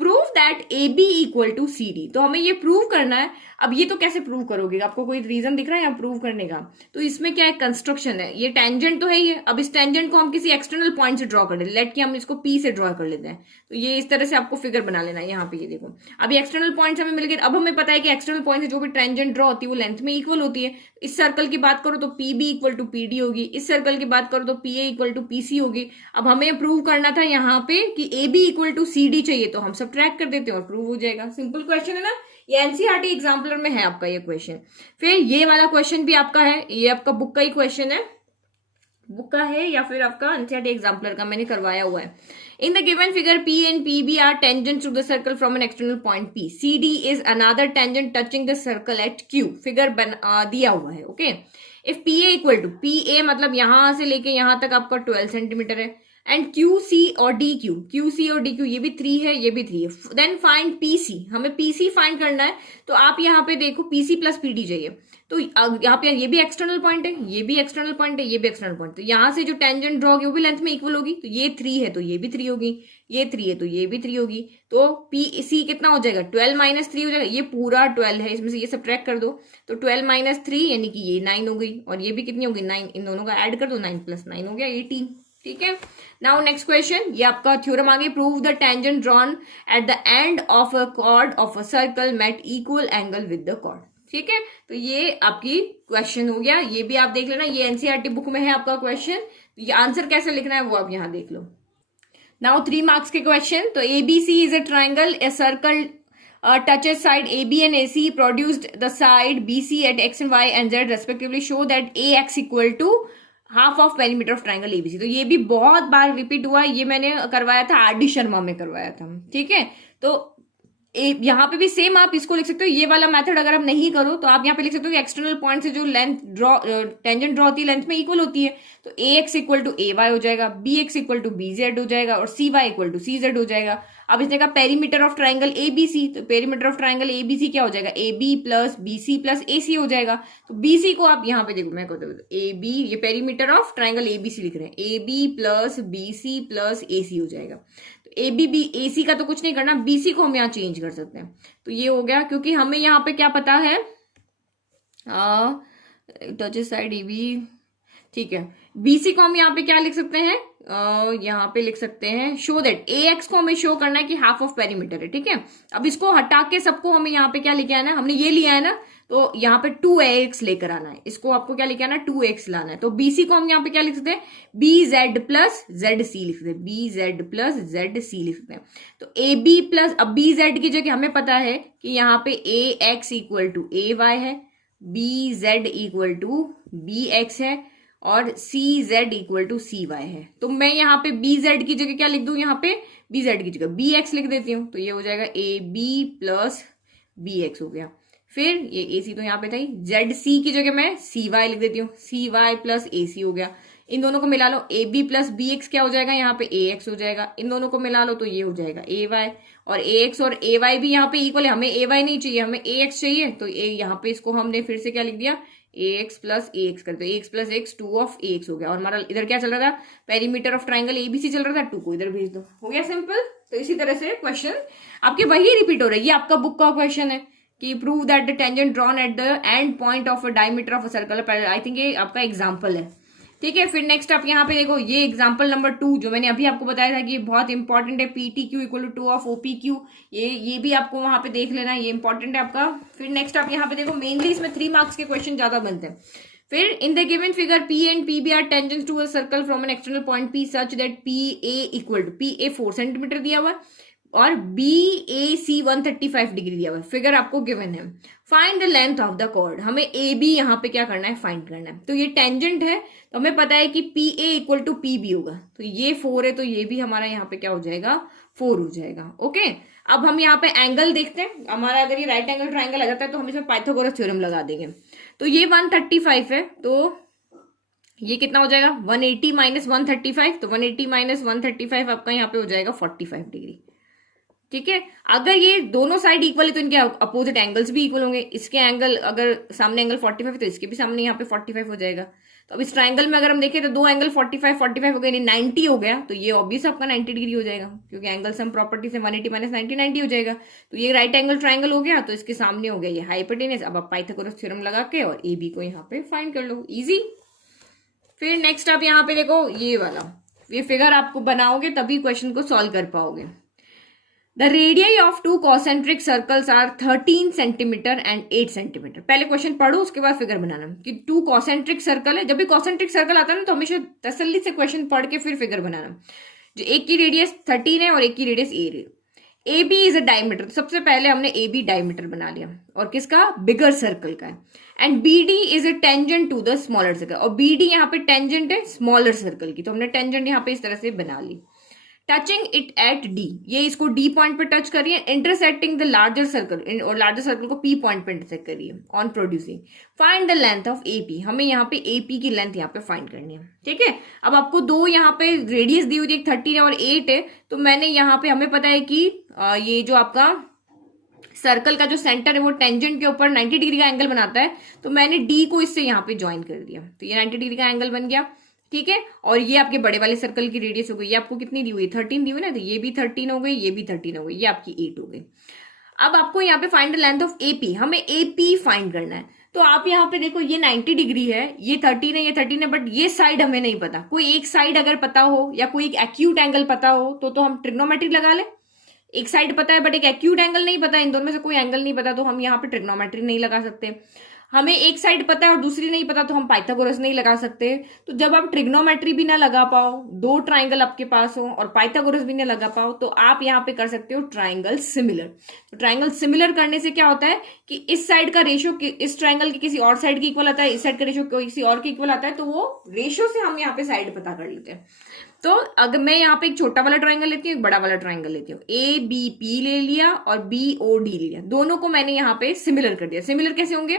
Prove that AB equal to CD, तो हमें ये प्रूव करना है। अब ये तो कैसे प्रूव करोगे, आपको कोई रीजन दिख रहा है यहाँ प्रूव करने का? तो इसमें क्या है, कंस्ट्रक्शन है, ये टेंजेंट तो है ही है। अब इस टेंजेंट को हम किसी एक्सटर्नल पॉइंट से ड्रॉ कर लेते हैं, लेट कि हम इसको P से ड्रॉ कर लेते हैं। तो ये इस तरह से आपको फिगर बना लेना है। यहाँ पे ये देखो, अब ये एक्सटर्नल पॉइंट हमें मिल गए। अब हमें पता है कि एक्सटर्नल पॉइंट से जो भी टेंजेंट ड्रॉ होती है वो लेंथ में इक्वल होती है। इस सर्कल की बात करो तो PB इक्वल टू PD होगी, इस सर्कल की बात करो तो PA इक्वल टू PC होगी। अब हमें प्रूव करना था यहाँ पे कि AB इक्वल टू CD चाहिए, तो हम सब्ट्रैक्ट कर देते हैं और प्रूव हो जाएगा। सिंपल क्वेश्चन है ना, ये एनसीईआरटी एग्जाम्पलर में है आपका ये क्वेश्चन। फिर ये वाला क्वेश्चन भी आपका है, ये आपका बुक का ही क्वेश्चन है, बुक का है या फिर आपका एनसीईआरटी एग्जाम्पलर का मैंने करवाया हुआ है। In the given figure P and PB are tangents to the circle from an external point P, CD is another tangent touching the circle at Q, figure दिया हुआ है। Okay, if PA equal to PA मतलब यहां से लेके यहां तक आपका 12 सेंटीमीटर है, एंड QC और DQ, QC और DQ ये भी 3 है, ये भी 3 है। देन फाइंड PC, हमें PC फाइंड करना है। तो आप यहाँ पे देखो PC प्लस PD चाहिए, तो यहाँ पे ये भी एक्सटर्नल पॉइंट है, ये भी एक्सटर्नल पॉइंट है, ये भी एक्सटर्नल पॉइंट। तो यहाँ से जो टेंजेंट ड्रॉ होगी वो भी लेंथ में इक्वल होगी। तो ये 3 है तो ये भी 3 होगी, ये 3 है तो ये भी 3 होगी। तो PC कितना हो जाएगा, 12 माइनस 3 हो जाएगा। ये पूरा 12 है, इसमें से ये सब्ट्रैक्ट कर दो, तो 12 माइनस 3 यानी कि ये 9 हो गई, और ये भी कितनी होगी 9, इन दोनों का ऐड कर दो, 9 प्लस 9 हो गया 18। ठीक है, नाउ नेक्स्ट क्वेश्चन, ये आपका थ्योरम आ गया, prove the tangent drawn at the end of a chord of a circle make equal angle with the chord. ठीक है, तो ये आपकी क्वेश्चन हो गया, ये भी आप देख लेना, ये एनसीईआरटी बुक में है आपका क्वेश्चन। ये आंसर कैसे लिखना है वो आप यहां देख लो। नाउ 3 मार्क्स के क्वेश्चन, तो ABC is a triangle, a circle touches side AB and AC, produced the side BC at X and Y and Z respectively, show that AX equal to half of perimeter of triangle ABC. तो ये भी बहुत बार repeat हुआ, ये मैंने करवाया था RD Sharma में करवाया था। ठीक है, तो यहाँ पे भी सेम आप इसको लिख सकते हो। ये वाला मेथड अगर आप नहीं करो तो आप यहाँ पे लिख सकते हो कि एक्सटर्नल पॉइंट से जो लेंथ ड्रॉ टेंजेंट ड्रॉ होती है लेंथ में इक्वल होती है। तो AX इक्वल टू AY हो जाएगा, BX इक्वल टू BZ हो जाएगा और CY इक्वल टू CZ हो जाएगा। अब इसने कहा पेरीमीटर ऑफ ट्राइंगल ABC, तो पेरीमीटर ऑफ ट्राइंगल ABC क्या हो जाएगा, AB plus BC plus AC हो जाएगा। तो BC को आप यहाँ पे देखो, मैं कहता हूँ AB, ये पेरीमीटर ऑफ ट्राइंगल ABC लिख रहे हैं, AB plus BC plus AC हो जाएगा। तो AB AC का तो कुछ नहीं करना, BC को हम यहाँ चेंज कर सकते हैं। तो ये हो गया, क्योंकि हमें यहाँ पे क्या पता है, टचेस साइड AB, ठीक है। BC को हम यहाँ पे क्या लिख सकते हैं, यहाँ पे लिख सकते हैं शो दैट AX को हमें शो करना है कि हाफ ऑफ पेरीमीटर है। ठीक है, अब इसको हटा के सबको हमें यहाँ पे क्या लेके आना है, हमने ये लिया है ना, तो यहाँ पे 2AX लेकर आना है, इसको आपको क्या लेके आना है, 2X लाना है। तो BC को हम यहाँ पे क्या लिख सकते हैं, BZ प्लस ZC लिख सकते हैं, BZ प्लस ZC लिख सकते हैं। तो AB प्लस, अब BZ की जगह हमें पता है कि यहाँ पे AX इक्वल टू AY है, BZ इक्वल टू BX है और CZ इक्वल टू CY है। तो मैं यहाँ पे BZ की जगह क्या लिख दूं, यहाँ पे BZ की जगह BX लिख देती हूँ। तो ये हो जाएगा AB प्लस BX हो गया। फिर ये AC तो यहाँ पे था ही, ZC की जगह मैं CY लिख देती हूँ, CY प्लस AC हो गया। इन दोनों को मिला लो, a b plus b x क्या हो जाएगा, यहाँ पे ए एक्स हो जाएगा। इन दोनों को मिला लो तो ये हो जाएगा ए वाई, और ए एक्स और ए वाई भी यहाँ पे इक्वल है। हमें ए वाई नहीं चाहिए, हमें ए एक्स चाहिए, तो ए यहाँ पे इसको हमने फिर से क्या लिख दिया, a x plus a x कर दो, a x plus x 2 of a x हो गया। और हमारा इधर क्या चल रहा था, पेरीमीटर ऑफ ट्राइंगल एबीसी चल रहा था, 2 को इधर भेज दो, हो गया सिंपल। तो इसी तरह से क्वेश्चन आपके वही रिपीट हो रहा है, ये आपका बुक का क्वेश्चन है कि prove that the tangent drawn at the and point of a diameter of a circle. I think ये आपका एग्जांपल है, ठीक है। फिर नेक्स्ट आप यहाँ पे देखो, ये एग्जांपल नंबर 2 जो मैंने अभी आपको बताया था कि बहुत इंपॉर्टेंट है, PT Q equal to 2 of OP Q, ये भी आपको वहां पे देख लेना, ये इंपॉर्टेंट है आपका। फिर नेक्स्ट आप यहाँ पे देखो, मेनली इसमें 3 मार्क्स के क्वेश्चन ज्यादा बनते हैं। फिर in the given figure P and P B are tangents to a circle from an external point P such that P A equal to, P A 4 centimetre दिया हुआ है और बी ए सी 135 डिग्री दिया हुआ है, फिगर आपको गिवन है। Find the length of the chord, हमें ए बी यहाँ पे क्या करना है, फाइंड करना है। तो ये टेंजेंट है तो हमें पता है कि P A equal to P B होगा, तो ये 4 है तो ये भी हमारा यहाँ पे क्या हो जाएगा, 4 हो जाएगा। ओके, अब हम यहाँ पे एंगल देखते हैं। हमारा अगर ये राइट एंगल ट्राइंगल आ जाता है तो हम इसमें पाइथागोरस थ्योरम लगा देंगे। तो ये 135 है, तो ये कितना हो जाएगा, 180 माइनस 135, तो 180 माइनस 135 आपका यहाँ पे हो जाएगा 45 डिग्री, ठीक है। अगर ये दोनों साइड इक्वल है तो इनके अपोजिट एंगल्स भी इक्वल होंगे। इसके एंगल अगर सामने एंगल 45 तो इसके भी सामने यहाँ पे 45 हो जाएगा। तो अब इस ट्राइंगल में अगर हम देखें तो दो एंगल 45 हो गए, 90 हो गया, तो ये ऑब्वियस आपका 90 डिग्री हो जाएगा क्योंकि एंगल सम प्रॉपर्टी से 180 माइनस 90 हो जाएगा। तो ये राइट एंगल ट्राइंगल हो गया, तो इसके सामने हो गया ये हाइपोटेनस। अब आप पाइथागोरस थ्योरम लगा के और ए बी को यहाँ पे फाइंड कर लो, इजी। फिर नेक्स्ट आप यहाँ पे देखो, ये वाला ये फिगर आपको बनाओगे तभी क्वेश्चन को सॉल्व कर पाओगे। The radii of two concentric circles are 13 centimetre and 8 centimetre. पहले क्वेश्चन पढ़ो उसके बाद फिगर बनाना कि 2 कॉसेंट्रिक सर्कल है। जब भी कॉसेंट्रिक सर्कल आता है ना तो हमेशा तसल्ली से क्वेश्चन पढ़ के फिर फिगर बनाना। जो एक की रेडियस 13 है और एक की radius A B is a diameter. तो सबसे पहले हमने ए बी डायमीटर बना लिया और किसका, बिगर सर्कल का है। And B D is a tangent to the smaller circle, और बी डी यहाँ पे टेंजेंट है स्मॉलर सर्कल की, तो हमने टेंजेंट यहाँ पे इस तरह से बना ली। टचिंग इट एट डी, ये इसको डी पॉइंट पे टच करिए, इंटरसेक्टिंग द लार्जर सर्कल, और लार्जर सर्कल को पी पॉइंट पे इंटरसेक्ट करिए on producing. Find the length of AP, हमें यहाँ पे एपी की लेंथ यहाँ पे फाइंड करनी है, ठीक है। अब आपको दो यहाँ पे रेडियस दी हुई थी, 13 और 8 है, तो मैंने यहाँ पे, हमें पता है कि ये जो आपका सर्कल का जो सेंटर है वो टेंजेंट के ऊपर 90 डिग्री का एंगल बनाता है, तो मैंने डी को इससे यहाँ पे ज्वाइन कर दिया, तो ये 90 डिग्री का एंगल बन गया, ठीक है। और ये आपके बड़े वाले सर्कल की रेडियस हो गई, ये आपको कितनी दी हुई, 13 दी हुई ना, तो ये भी 13 हो गई, ये भी 13 हो गई, ये आपकी 8 हो गई। अब आपको यहाँ पे find the length of AP, हमें एपी फाइंड करना है। तो आप यहाँ पे देखो, ये 90 डिग्री है, ये 13 है, ये 13 है, बट ये साइड हमें नहीं पता। कोई एक साइड अगर पता हो या कोई एक एक्यूट एंगल पता हो तो हम ट्रिग्नोमेट्री लगा ले। एक साइड पता है बट एक एक्यूट एंगल नहीं पता, इन दोनों में से कोई एंगल नहीं पता, तो हम यहाँ पे ट्रिग्नोमेट्री नहीं लगा सकते। हमें एक साइड पता है और दूसरी नहीं पता, तो हम पाइथागोरस नहीं लगा सकते। तो जब आप ट्रिग्नोमेट्री भी ना लगा पाओ, दो ट्राइंगल आपके पास हो और पाइथागोरस भी ना लगा पाओ, तो आप यहाँ पे कर सकते हो ट्राइंगल सिमिलर। तो ट्राइंगल सिमिलर करने से क्या होता है कि इस साइड का रेशियो इस ट्राइंगल के किसी और साइड की इक्वल आता है, इस साइड का रेशियो किसी और के इक्वल आता है, तो वो रेशियो से हम यहाँ पे साइड पता कर लेते हैं। तो अगर मैं यहाँ पे एक छोटा वाला ट्राइंगल लेती हूँ, एक बड़ा वाला ट्राइंगल लेती हूँ, ए बी पी ले लिया और बी ओ डी ले लिया, दोनों को मैंने यहाँ पे सिमिलर कर दिया। सिमिलर कैसे होंगे,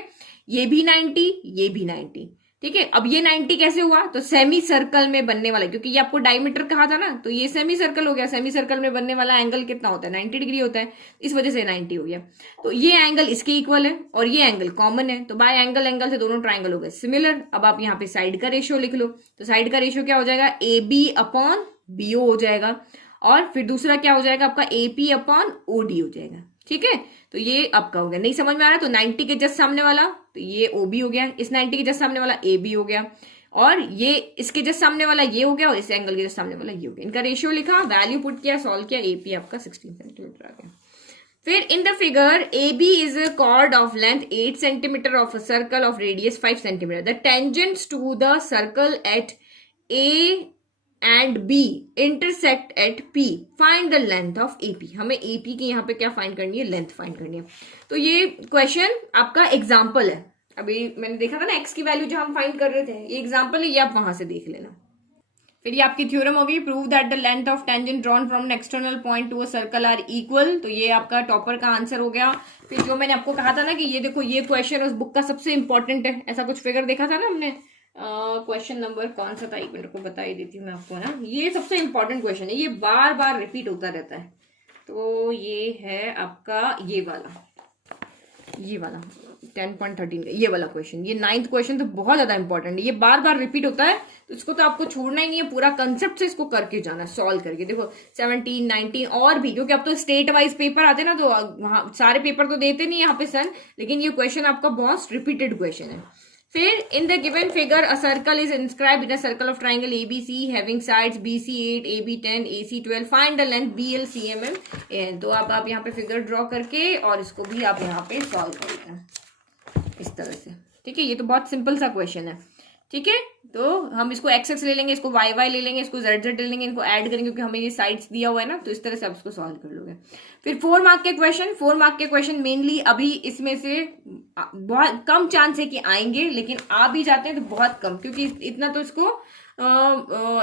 ये भी 90, ये भी 90, ठीक है। अब ये 90 कैसे हुआ, तो सेमी सर्कल में बनने वाला, क्योंकि ये आपको डायमीटर कहा था ना, तो ये सेमी सर्कल हो गया। सेमी सर्कल में बनने वाला एंगल कितना होता है, 90 डिग्री होता है, इस वजह से 90 हो गया। तो ये एंगल इसके इक्वल है और ये एंगल कॉमन है, तो बाय एंगल से दोनों ट्राइंगल हो गए सिमिलर। अब आप यहाँ पे साइड का रेशियो लिख लो, तो साइड का रेशियो क्या हो जाएगा, A B upon B O हो जाएगा, और फिर दूसरा क्या हो जाएगा आपका, A P upon O D हो जाएगा, ठीक है। तो ये आपका हो गया। नहीं समझ में आ रहा है तो 90 के जस्ट सामने वाला, तो ये ओ बी हो गया, इस 90 के जस्ट सामने वाला ए बी हो गया, और ये इसके जस्ट सामने वाला ये हो गया, और इस एंगल के जस्ट सामने वाला ये हो गया। इनका रेशियो लिखा, वैल्यू पुट किया, सॉल्व किया, एपी आपका 16 सेंटीमीटर आ गया। फिर in the figure A B is a chord of length 8 centimetre of a circle of radius 5 centimetre. The tangents to the circle at A and B intersect at P, find the length of AP. हमें AP की यहाँ पे क्या find करनी है, length find करनी है। तो ये क्वेश्चन आपका एग्जाम्पल है, अभी मैंने देखा था ना एक्स की वैल्यू जो हम फाइंड कर रहे थे, ये एग्जाम्पल है, ये आप वहां से देख लेना। फिर ये आपकी थ्योरम होगी, prove that the length of tangent drawn from an external point to a circle are equal. तो ये आपका टॉपर का आंसर हो गया। फिर जो मैंने आपको कहा था ना कि ये देखो, ये क्वेश्चन उस बुक का सबसे इंपॉर्टेंट है, ऐसा कुछ फिगर देखा था ना हमने, क्वेश्चन नंबर कौन सा था, एक मिनट को बता ही देती हूँ मैं आपको ना। ये सबसे इंपॉर्टेंट क्वेश्चन है, ये बार बार रिपीट होता रहता है। तो ये है आपका ये वाला 10.13 का ये वाला क्वेश्चन, ये 9th क्वेश्चन तो बहुत ज्यादा इंपॉर्टेंट है, ये बार बार रिपीट होता है, तो इसको तो आपको छोड़ना ही नहीं है, पूरा कंसेप्ट से इसको करके जाना, सॉल्व करके। देखो 17, 19 और भी, क्योंकि अब तो स्टेट वाइज पेपर आते हैं ना, तो वहां सारे पेपर तो देते नहीं यहाँ पे सन, लेकिन ये क्वेश्चन आपका बहुत रिपीटेड क्वेश्चन है। फिर in the given figure a circle is inscribed in a circle of triangle ABC having sides BC 8, AB 10, AC 12, find the length BL CMM। तो आप यहाँ पे फिगर ड्रॉ करके और इसको भी आप यहाँ पे सॉल्व कर लेना इस तरह से, ठीक है। ये तो बहुत सिंपल सा क्वेश्चन है, ठीक है। तो हम इसको XX ले लेंगे, इसको YY ले लेंगे, इसको ZZ ले लेंगे, इनको ऐड करेंगे क्योंकि हमें ये साइड्स दिया हुआ है ना, तो इस तरह से आप इसको सॉल्व कर लोगे। फिर 4 मार्क के क्वेश्चन मेनली अभी इसमें से बहुत कम चांस है कि आएंगे, लेकिन आ भी जाते हैं तो बहुत कम, क्योंकि इतना तो इसको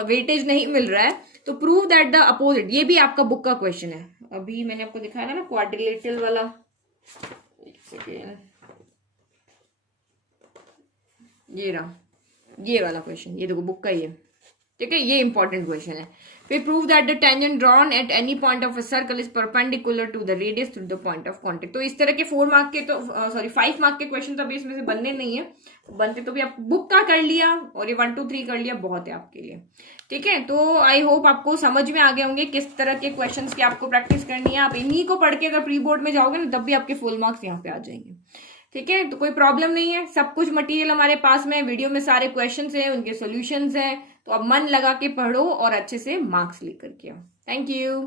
वेटेज नहीं मिल रहा है। तो प्रूव दैट द अपोजिट, ये भी आपका बुक का क्वेश्चन है, अभी मैंने आपको दिखाया था ना क्वाड्रिलेटरल वाला, एक सेकेंड, ये वाला क्वेश्चन, ये देखो बुक का ही है, ठीक है, ये इंपॉर्टेंट क्वेश्चन है। फिर prove that the tangent drawn at any point of a circle is perpendicular to the radius through the point of contact. तो इस तरह के 4 मार्क के तो 5 मार्क के क्वेश्चन तो अभी इसमें से बनने नहीं है, बनते तो भी आप बुक का कर लिया और ये 1, 2, 3 कर लिया, बहुत है आपके लिए, ठीक है। तो आई होप आपको समझ में आ गए होंगे किस तरह के क्वेश्चन की आपको प्रैक्टिस करनी है। आप इन्हीं को पढ़ के अगर प्री बोर्ड में जाओगे ना, तब भी आपके फुल मार्क्स यहाँ पे आ जाएंगे, ठीक है। तो कोई प्रॉब्लम नहीं है, सब कुछ मटेरियल हमारे पास में, वीडियो में सारे क्वेश्चंस हैं, उनके सॉल्यूशंस हैं, तो अब मन लगा के पढ़ो और अच्छे से मार्क्स लेकर के आओ। Thank you.